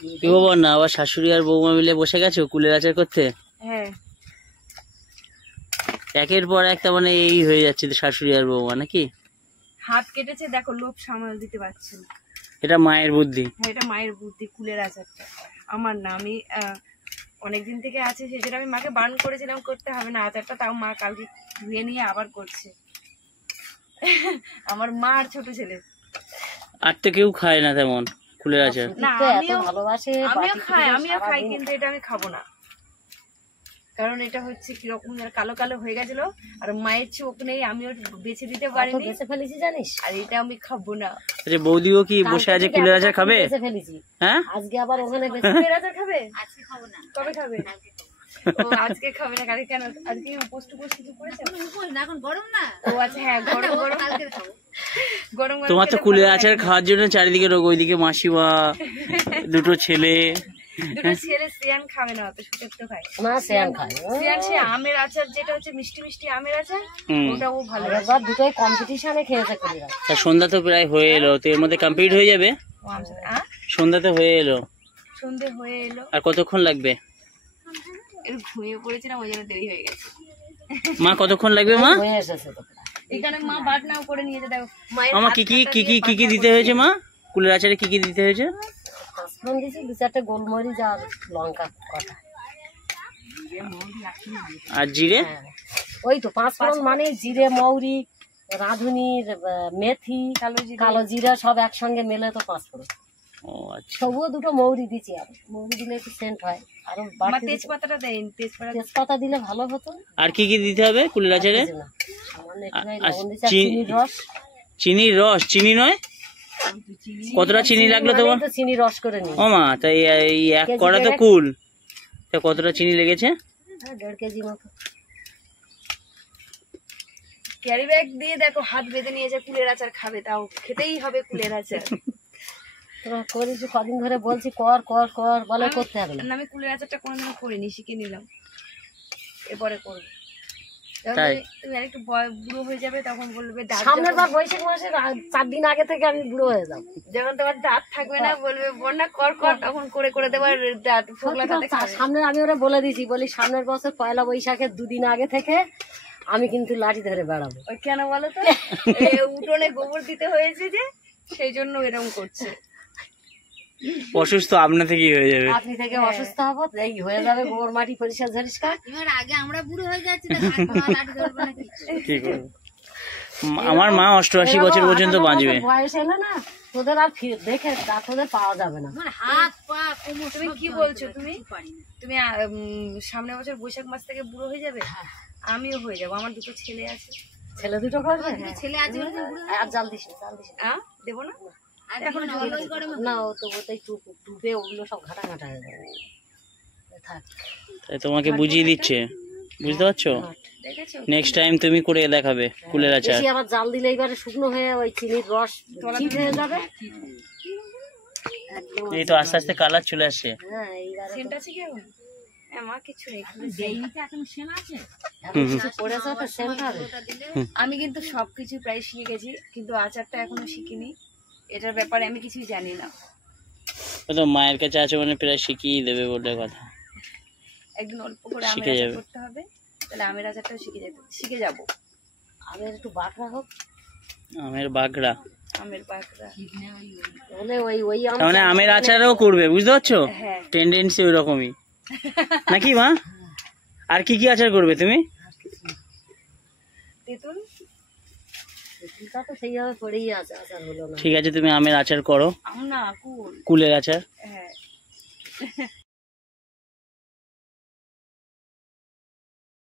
কি বল না, আবার শাশুড়ি আর বৌমা মিলে বসে গেছো কুলের আচার করতে? হ্যাঁ, একের পর একটা মানে এই হয়ে যাচ্ছে শাশুড়ি আর বৌমা নাকি? হাত কেটেছে দেখো, লোভ সামাল দিতে পারছি না। এটা মায়ের বুদ্ধি। হ্যাঁ, এটা মায়ের বুদ্ধি। কুলের আচারটা আমার না, আমি অনেকদিন থেকে আছে, সেটা আমি মাকে বারণ করেছিলাম করতে হবে না আচারটা, তাও মা কালকে ধুয়ে নিয়ে আবার করছে। আমার মা আর ছোট ছেলে। আর তো কেউ খায় না তেমন কুলের আচার। না, আমিও খাই, কিন্তু এটা আমি খাবো না, কারণ এটা হচ্ছে কিরকম কালো কালো হয়ে গেছিল, আর মায়ের চোখ নেই, আমিও বেছে দিতে পারিনি, বেছে ফেলেছি জানিস, আর এটা আমি খাবো না। আচ্ছা, বৌদিও কি বসে আছে কুলের আচার খাবে? হ্যাঁ, আজকে আবার ওখানে কুলের আচার খাবে। আজকে খাবো না। কবে খাবে? ও আজকে খাবে না, কালকে কেন? আজকে উপোস টুপোস কিছু করেছে? এখন গরম না। ও আচ্ছা, হ্যাঁ গরম গরম কালকে খাবো। গরম গরম। তোমার তো কুলের আচার খাওয়ার জন্য চারিদিকে রোগ, ওইদিকে মাসিমা, দুটো ছেলে। দুটো ছেলে শ্রেয়ান খাবে না, অত সুযোগ খায় না। শ্রেয়ান খায়, শ্রেয়ান সে আমের আচার, যেটা হচ্ছে মিষ্টি মিষ্টি আমের আচার, ওটা ও ভালো। একবার দুটোই কম্পিটিশনে খেয়েছে কুলের আচার। সন্ধ্যা তো প্রায় হয়ে এলো, তো এর মধ্যে কমপ্লিট হয়ে যাবে। সন্ধ্যা তো হয়ে এলো, সন্ধ্যে হয়ে এলো। আর কতক্ষণ লাগবে? একটু ঘুমিয়ে পড়েছিলাম, ওই জন্য দেরি হয়ে গেছে। মা কতক্ষণ লাগবে? মা এখানে মা বাটনাও করে নিয়েছে, দেখো মামা কি কি কি কি কি কি দিতে হয়েছে? মা কুলের আচারে কি কি দিতে হয়েছে? পাঁচফোড়ন দিয়েছি, দু চারটে গোলমরিচ আর লঙ্কা কটা, আর জিরে। ওই তো পাঁচফোড়ন মানে জিরে, মৌরি, রাঁধুনি, মেথি, কালো জিরা সব একসঙ্গে মেলে তো পাঁচফোড়ন। ও আচ্ছা, তবুও দুটো মৌরি দিচ্ছি, আর মৌরি দিলে একটু সেন্ট হয়। আরো তেজপাতাটা দেন, তেজপাতা দিলে ভালো হতো। আর কি কি দিতে হবে কুলের আচারে? চিনির রস। চিনির রস? চিনি নয়, কতটা চিনি লাগলো তোমার? চিনি রস করে নি। ও মা, তাই এই এক কড়া তো কুল, তা কতটা চিনি লেগেছে? 1.5 কেজি মতো। ক্যারি ব্যাগ দিয়ে দেখো হাত বেঁধে নিয়েছে, কুলের আচার খাবে, তাও খেতেই হবে কুলের আচার। করেছি কদিন ধরে বলছি কর কর কর, বলে করতে হবে না। আমি কুলের আচারটা কোনোদিন করিনি, শিখে নিলাম, এরপরে করবো। তুমি আরেকটু বুড়ো হয়ে যাবে, তখন বলবে সামনের বার বৈশাখ মাসে 4 দিন আগে থেকে আমি বুড়ো হয়ে যাবো, যখন তোমার দাঁত থাকবে না, বলবে বন্যা কর কর, তখন করে করে দেবার দাঁত। সামনে আমি ওরা বলে দিয়েছি, বলি সামনের বছর পয়লা বৈশাখের 2 দিন আগে থেকে আমি কিন্তু লাঠি ধরে বেড়াবো। ওই কেন বলো তো, উঠোনে গোবর দিতে হয়েছে যে, সেই জন্য এরকম করছে। অসুস্থ আপনা থেকেই হয়ে যাবে, আপনি থেকে অসুস্থ হবো, এই হয়ে যাবে গোবর মাটি পরিষ্কার ঝরিষ্কার। আগে আমরা বুড়ো হয়ে যাচ্ছি, কি করবো? আমার মা 88 বছর পর্যন্ত বাঁচবে। বয়স এলে না তোদের আর দেখে তোদের পাওয়া যাবে না, হাত পা কোমর। তুমি কি বলছো? তুমি সামনের বছর বৈশাখ মাস থেকে বুড়ো হয়ে যাবে? আমিও হয়ে যাবো, আমার দুটো ছেলে আছে। ছেলে দুটো করবে? ছেলে আছে, আর জাল দিস দেবো না এখন না, ও তো ওটাই টুপে ওগুলো সব ঘাটা ঘাটা হয়ে যাবে। তাই তোমাকে বুঝিয়ে দিচ্ছে, বুঝতে পারছো? নেক্সট টাইম তুমি করে দেখাবে কুলের আচার। আবার জাল দিলে এবারে শুকনো হয়ে ওই চিনির রস ঠিক হয়ে যাবে। এই তো আস্তে আস্তে কালার চলে আসছে। হ্যাঁ, এইবারে সেন্ট আছে কি এখন? আমার কিছু নেই, এখন সেন আছে। আমি কিন্তু সবকিছু প্রায় শিখে গেছি, কিন্তু আচারটা এখনো শিখিনি, এটার ব্যাপারে আমি কিছুই জানি না। তো মায়ের কাছে আছে মানে প্রায় শিখিয়ে দেবে বলে কথা। একদিন অল্প করে আমের আচার করতে হবে, তাহলে আমের আচারটাও শিখে যাবো। আমের একটু বাগড়া হোক, আমের বাগড়া, আমের বাগড়া মানে আমের আচারও করবে, বুঝতে পারছো? টেন্ডেন্সি ওই রকমই নাকি মা? আর কি কি আচার করবে তুমি? তেঁতুল, তো সেইভাবে পড়েই আছে, আচার হলো না। ঠিক আছে, তুমি আমের আচার করো, কুলের আচার। হ্যাঁ।